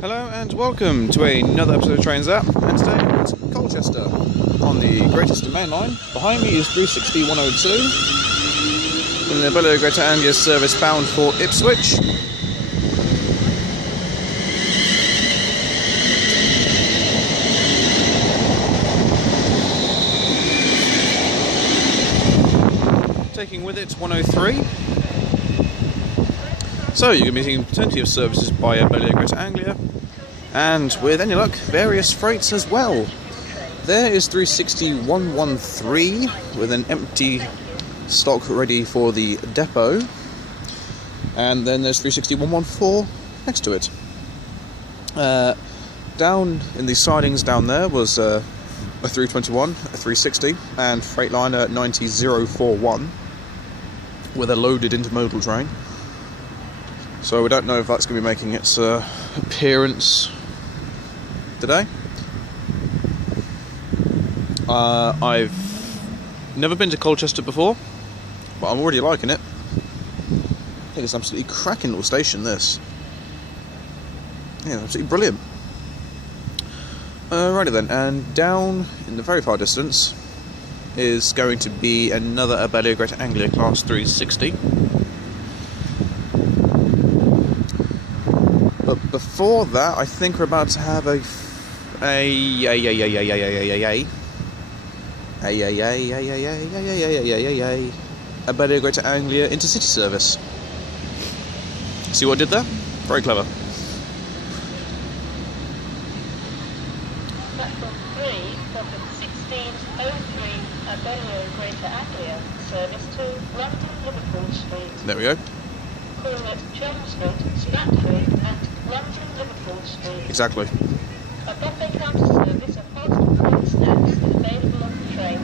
Hello and welcome to another episode of Trains App, and today we're at Colchester on the Great Eastern Mainline. Behind me is 360-102 in the Abellio Greater Anglia service bound for Ipswich. Taking with it 103. So you're going to be seeing plenty of services by Abellio Greater Anglia, and with any luck, various freights as well. There is 360-113 with an empty stock ready for the depot, and then there's 360-114 next to it. Down in the sidings down there was a 321, a 360, and Freightliner 90041 with a loaded intermodal train. So we don't know if that's going to be making its appearance today. I've never been to Colchester before, but I'm already liking it. I think it's an absolutely cracking little station, this. Yeah, absolutely brilliant. Righty then, and down in the very far distance is going to be another Abellio Greater Anglia Class 360. But before that, I think we're about to have Abellio Greater Anglia intercity service. See what I did there? Very clever. Platform 3, number 1603, Abellio Greater Anglia, service to London Liverpool Street. There we go. Calling at Chelmsford, Stratford and London Liverpool Street. Exactly. A buffet counter service of hot and cold snacks is available on the train.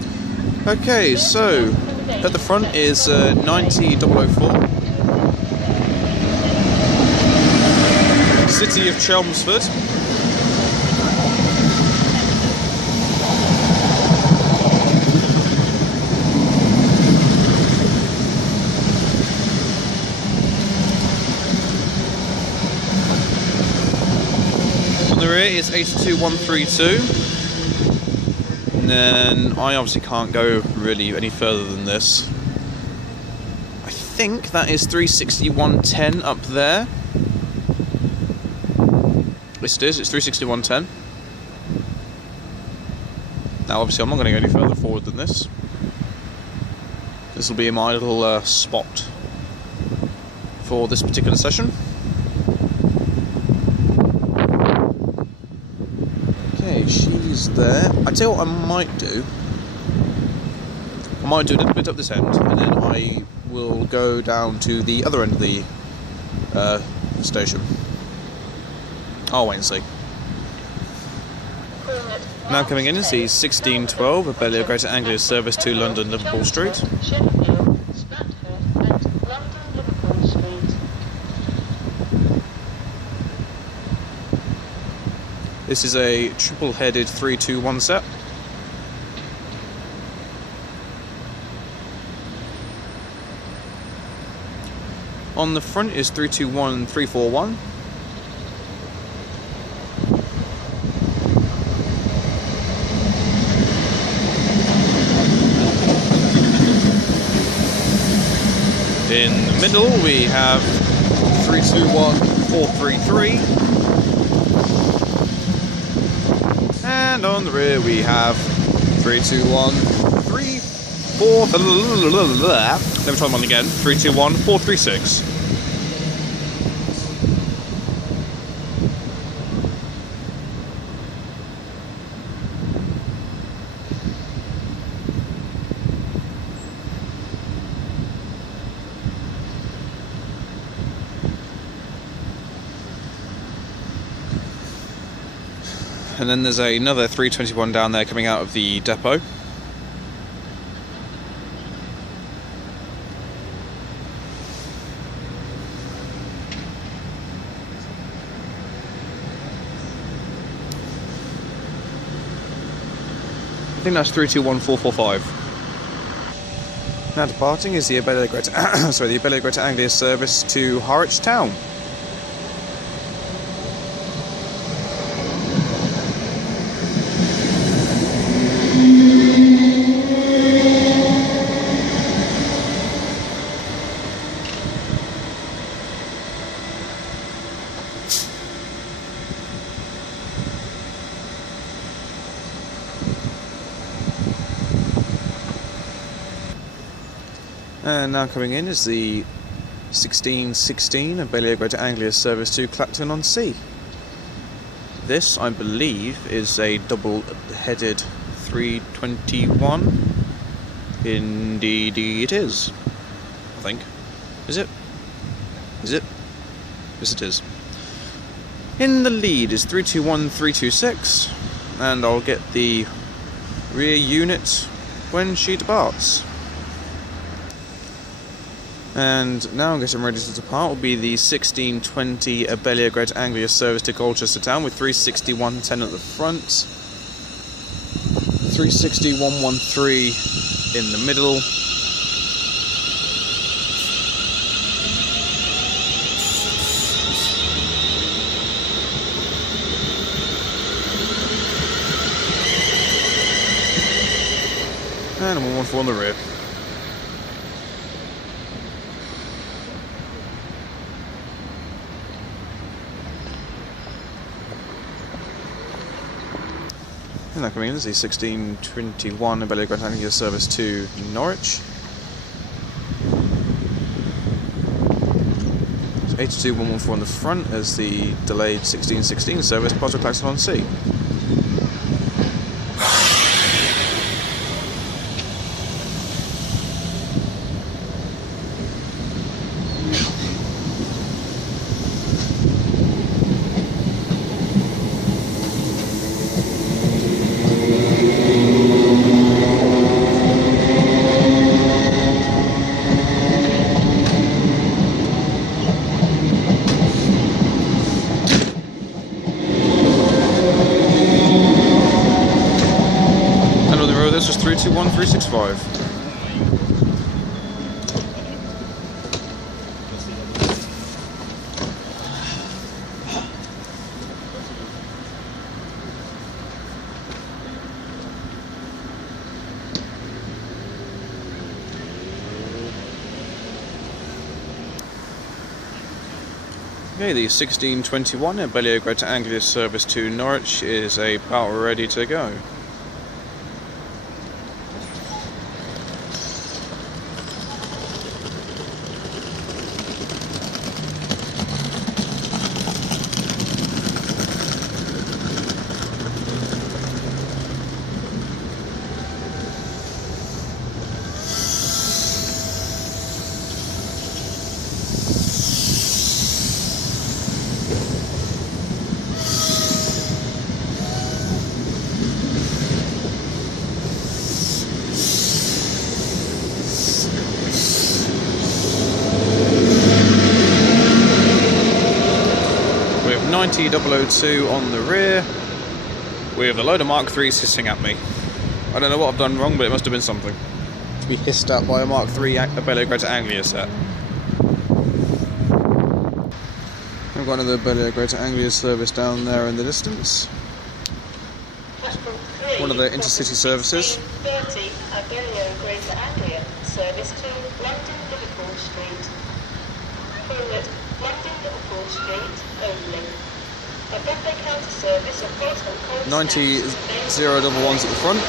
Okay, so at the front is 90004. City of Chelmsford. On the rear is 82132. And then I obviously can't go really any further than this. I think that is 360-110 up there. Yes, it is. It's 360-110. Now, obviously, I'm not going to go any further forward than this. This will be my little spot for this particular session. Okay, she's there. I tell you what I might do. I might do a little bit up this end, and then I will go down to the other end of the station. I'll wait and see. Now coming in is the 1612 Abellio Greater Anglia service to London Liverpool Street. Sheffield, Stratford and London Liverpool Street. This is a triple-headed 321 set. On the front is 321-341. In the middle we have 321-433. And on the rear we have 321-34. Let me try one again. 321-436. And then there's another 321 down there coming out of the depot. I think that's 321445. Now departing is the Abellio Greater, the Abellio Greater Anglia service to Norwich Town. And now coming in is the 1616 Abellio Greater Anglia service to Clacton on Sea. This, I believe, is a double-headed 321. Indeed it is. I think. Is it? Is it? Yes it is. In the lead is 321326, and I'll get the rear unit when she departs. And now I'm getting ready to depart will be the 1620 Abellio Greater Anglia service to Colchester Town with 36110 at the front, 36113 in the middle, and 114 on the rear. And now coming in is the 1621 Abellio Greater Anglia service to Norwich. So 82114 on the front as the delayed 1616 service to Clacton on Sea. This was 321365. Okay, the 1621 Abellio Greater Anglia service to Norwich is about ready to go. We have 90002 on the rear with a load of Mark IIIs hissing at me. I don't know what I've done wrong, but it must have been something to be hissed at by a Mark III Abellio Greater Anglia set. I've got another Abellio Greater Anglia service down there in the distance. One of the intercity services. 30 Abellio Greater Anglia service to London Liverpool Street. Forward London Liverpool Street only. A Bethlehem counter service of Colchester 90011s at the front.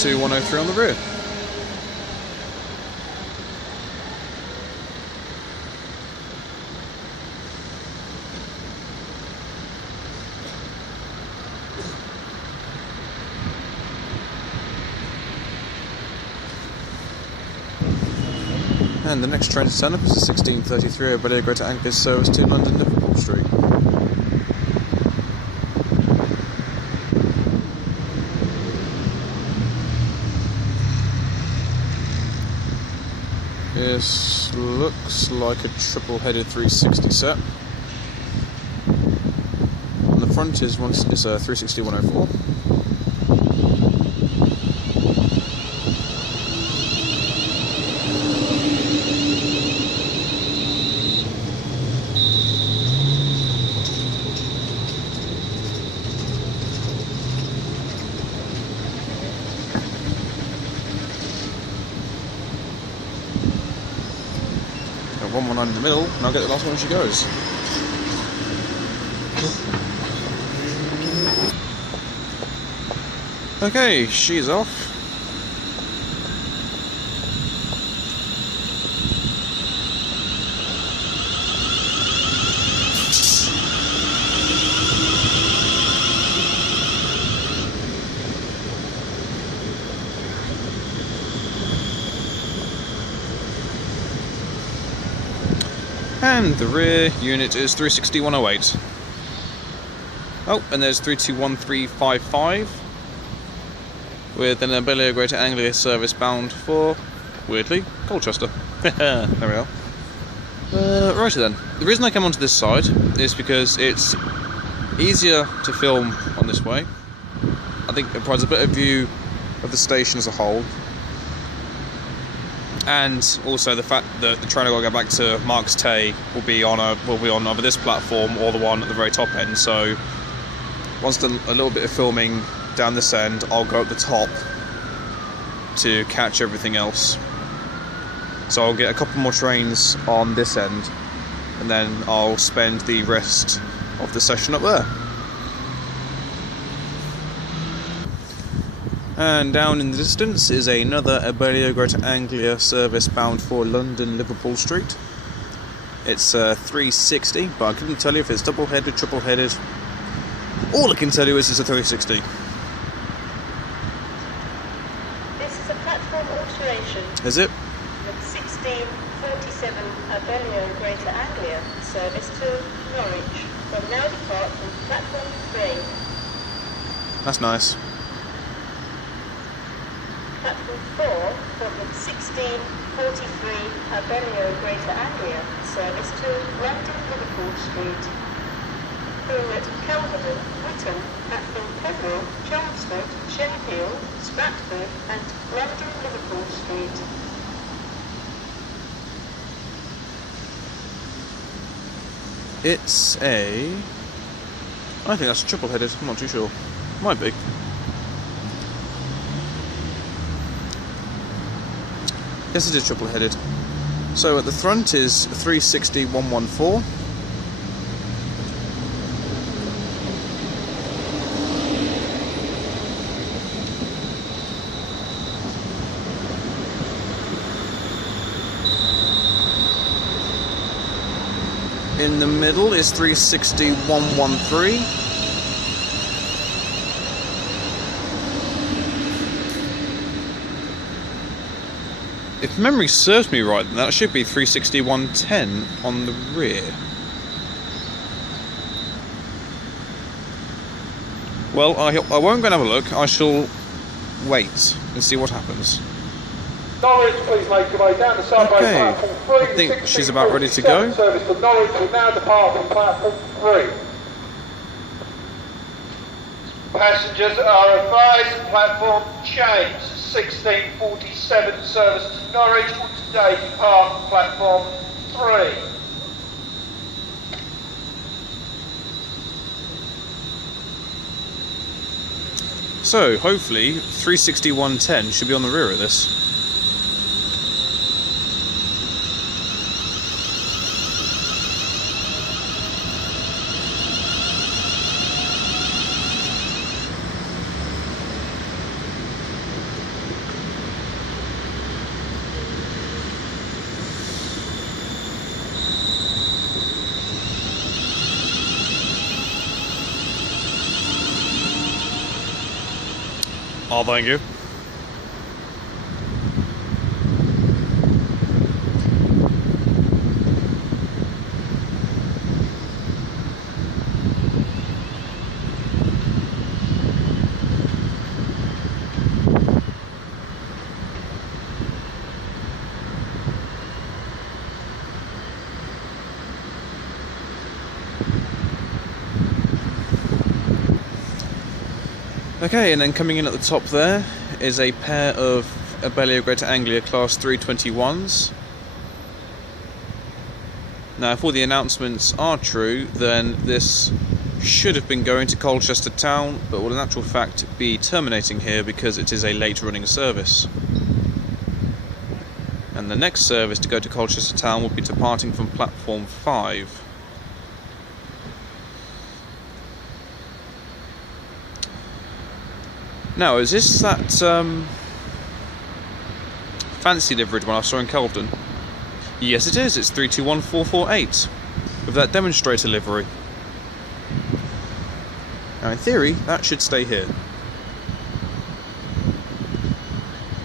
To 103 on the rear. And the next train to turn up is the 1633 Abellio Greater Anglia service to London Liverpool Street. This looks like a triple-headed 360 set. On the front is a 360-104. Got 119 in the middle, and I'll get the last one when she goes. Okay, she's off. And the rear unit is 36108. Oh, and there's 321355 with an Abellio Greater Anglia service bound for, weirdly, Colchester. There we are. Righty then. The reason I came onto this side is because it's easier to film on this way. I think it provides a better view of the station as a whole. And also the fact that the train I got to go back to Marks Tay will be on either this platform or the one at the very top end. So once done a little bit of filming down this end, I'll go up the top to catch everything else. So I'll get a couple more trains on this end, and then I'll spend the rest of the session up there. And down in the distance is another Abellio Greater Anglia service bound for London Liverpool Street. It's 360, but I couldn't tell you if it's double-headed, triple-headed. All I can tell you is it's a 360. This is a platform alteration. Is it? With 1647 Abellio Greater Anglia service to Norwich. Will now depart from platform 3. That's nice. Platform 4 from the 1643 Abellio Greater Anglia service to London Liverpool Street. Through at Calverton, Whitton, Hatfield Pembrel, Chelmsford, Sheffield, Stratford and London Liverpool Street. It's a... I think that's triple-headed, I'm not too sure. Might be. Yes, it is triple-headed. So at the front is 360-114. In the middle is 360-113. If memory serves me right, then that should be 360-110 on the rear. Well, I won't go and have a look. I shall wait and see what happens. Norwich, please make your way down the subway platform 3. I think she's about ready to go. Service to Norwich will now depart from platform 3. Passengers are advised platform change. 1647 service to Norwich will today depart from platform 3. So, hopefully, 360-110 should be on the rear of this. Oh, thank you. Okay, and then coming in at the top there is a pair of Abellio Greater Anglia Class 321s. Now, if all the announcements are true, then this should have been going to Colchester Town, but will in actual fact be terminating here because it is a late running service. And And the next service to go to Colchester Town will be departing from platform 5. Now, is this that fancy liveried one I saw in Kelvedon? Yes, it is. It's 321448 with that demonstrator livery. Now, in theory, that should stay here.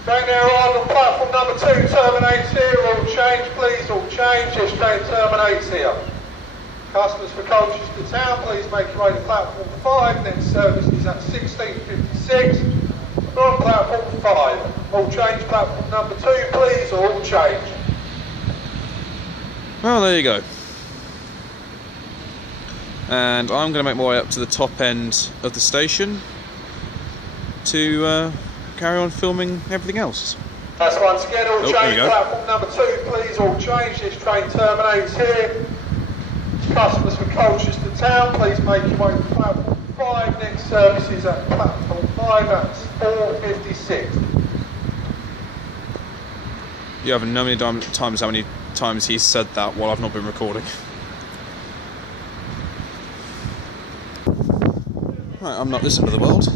Train now arrived on platform number 2 terminates here. All change, please. All change. This train terminates here. Customers for Colchester Town, please make your way to platform 5. Next service is at 16:56. We're on platform 5. All change platform number 2, please, or all change. Well, there you go. And I'm going to make my way up to the top end of the station to carry on filming everything else. That's once again, all change there we go. platform number 2, please, all change. This train terminates here. Customers for Colchester Town, please make your way to platform 5. Next service is at platform 5, that's 4:56. You haven't known how many times he's said that while I've not been recording. Right, I'm not this end of the world.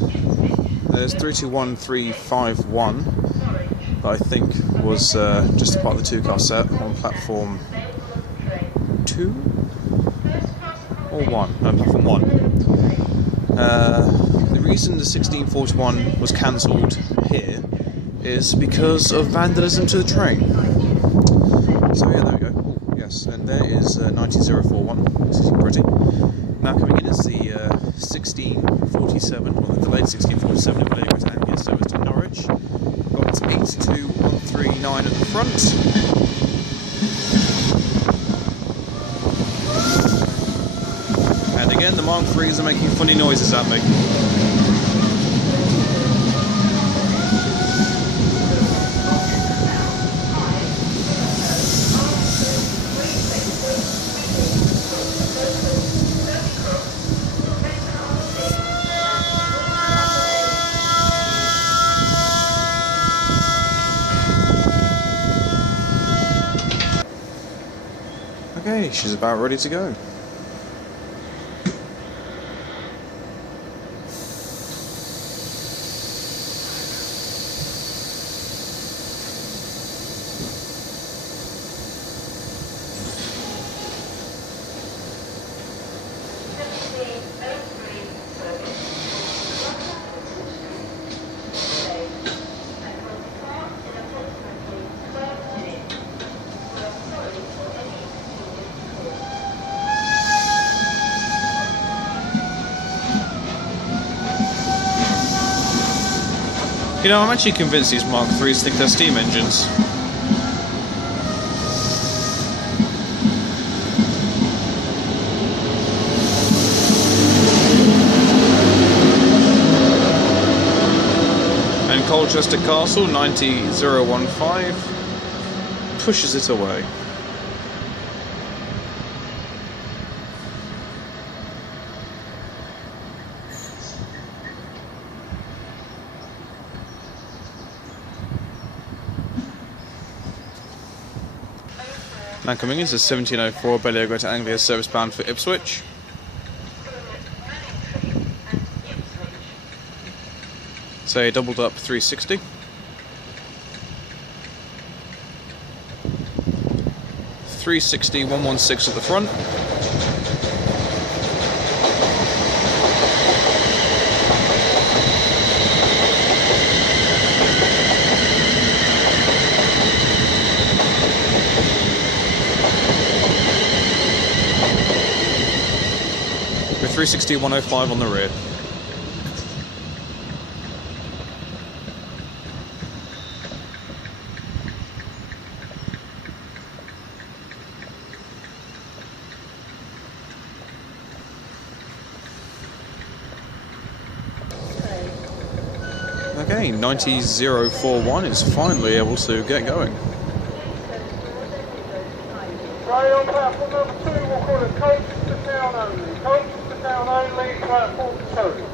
There's 321351 that I think was just a part of the 2-car set on platform 2 or 1. No, platform 1. The reason the 1641 was cancelled here is because of vandalism to the train. So yeah, there we go. Oh, yes, and there is 19041. This is pretty. Now coming in is the 1647, or the delayed 1647 Abellio Greater Anglia service to Norwich. Got 82139 at the front. And again, the Mark IIIs are making funny noises at me. Okay, she's about ready to go. You know, I'm actually convinced these Mark IIIs think they're steam engines. And Colchester Castle 90015 pushes it away. Now coming in is 1704 Abellio Greater Anglia service bound for Ipswich. So a doubled up 360. .360 116 at the front. With 360 105 on the rear. Okay, 90041 is finally able to get going. Right on platform number 2, we'll call it Colchester Town only. Colchester Town only, platform 2.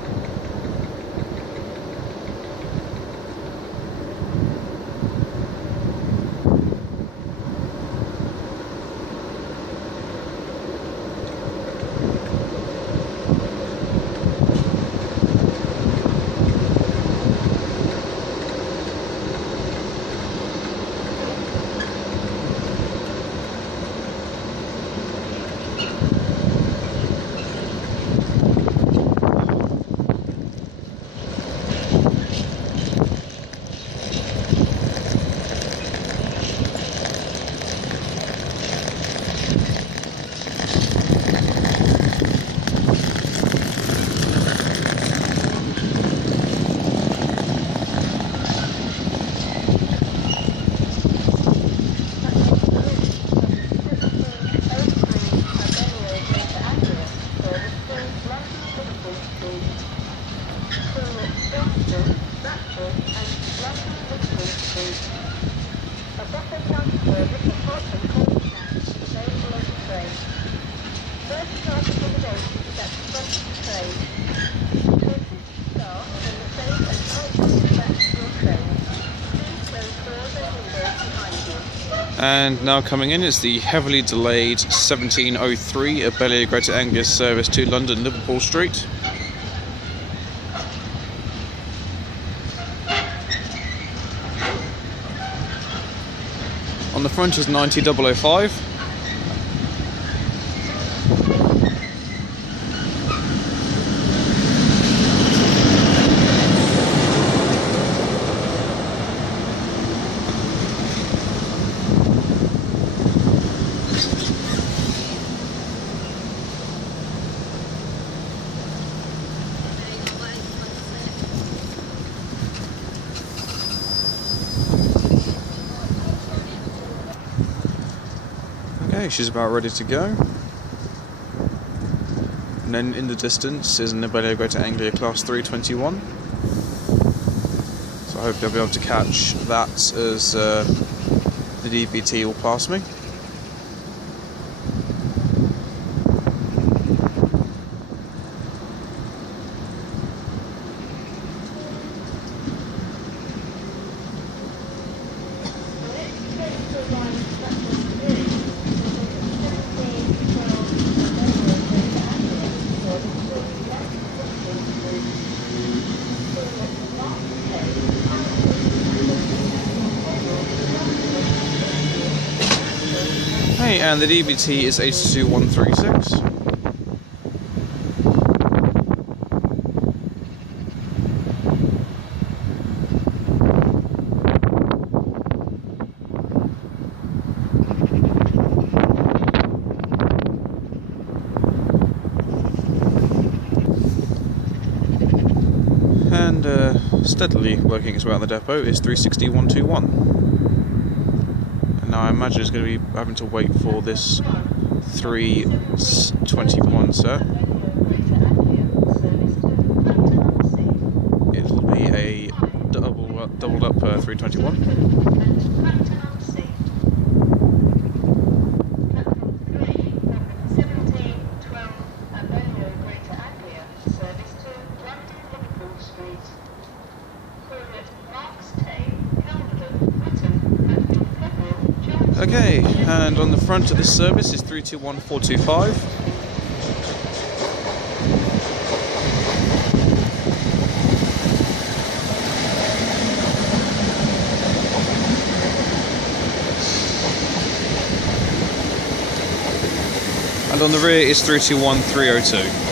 And now coming in is the heavily delayed 1703 Abellio Greater Anglia service to London Liverpool Street. On the front is 90005. Okay, she's about ready to go. And then in the distance is an Abellio Greater Anglia Class 321. So I hope they'll be able to catch that as the DVT will pass me. And the DVT is 82136. And steadily working its way out the depot is 360121. Now I imagine it's going to be having to wait for this 321 set. It'll be a doubled up 321. Okay, and on the front of this service is 321425. And on the rear is 321302.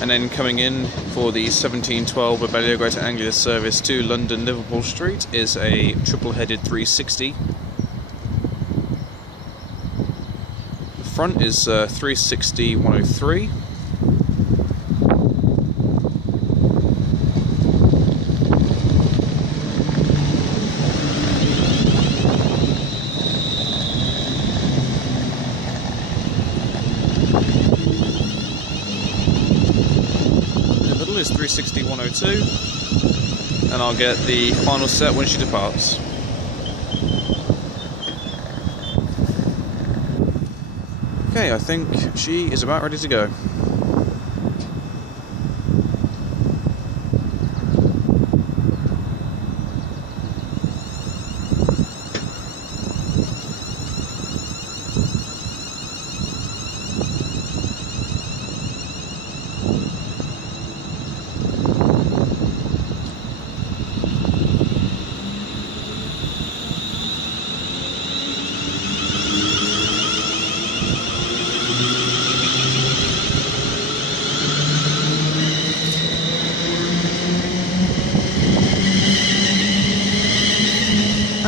And then coming in for the 1712 Abellio Greater Anglia service to London Liverpool Street is a triple-headed 360. The front is 360-103. Is 360-102, and I'll get the final set when she departs. Okay, I think she is about ready to go.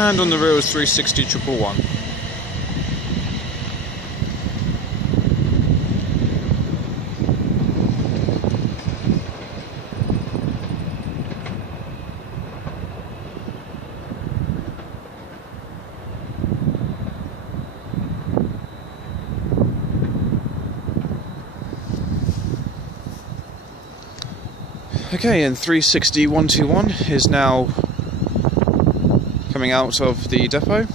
And on the rear is 360-111. Okay, and 360-121 is now coming out of the depot.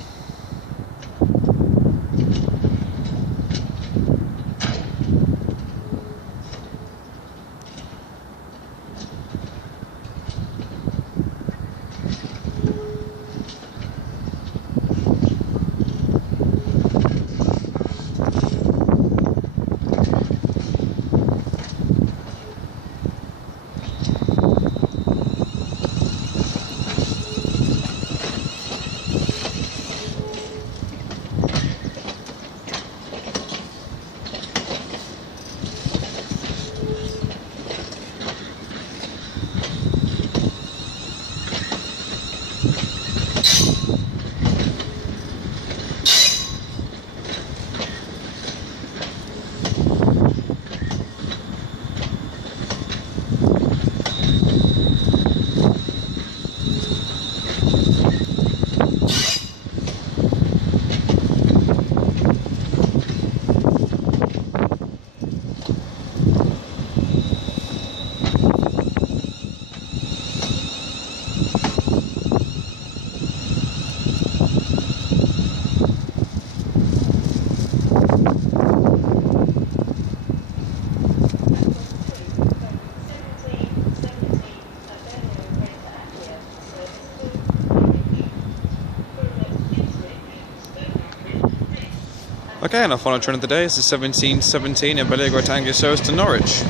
Okay, and our final train of the day is the 1717 Abellio Greater Anglia service to Norwich.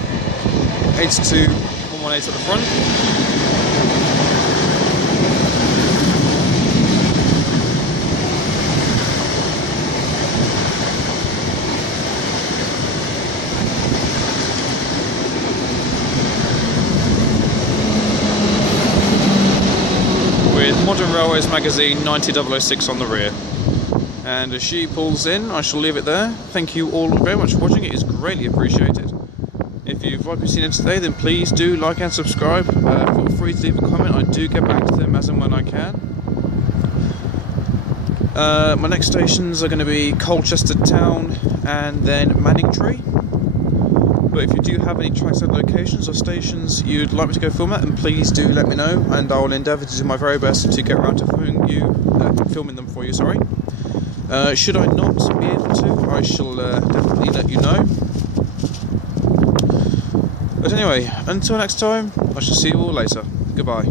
82118 at the front. With Modern Railways magazine 90006 on the rear. And as she pulls in, I shall leave it there. Thank you all very much for watching, it is greatly appreciated. If you've liked what you've seen today, then please do like and subscribe. Feel free to leave a comment, I do get back to them as and when I can. My next stations are going to be Colchester Town and then Manningtree. But if you do have any trackside locations or stations you'd like me to go film at, then please do let me know, and I will endeavour to do my very best to get around to filming them for you. Sorry. Should I not be able to, I shall definitely let you know. But anyway, until next time, I shall see you all later. Goodbye.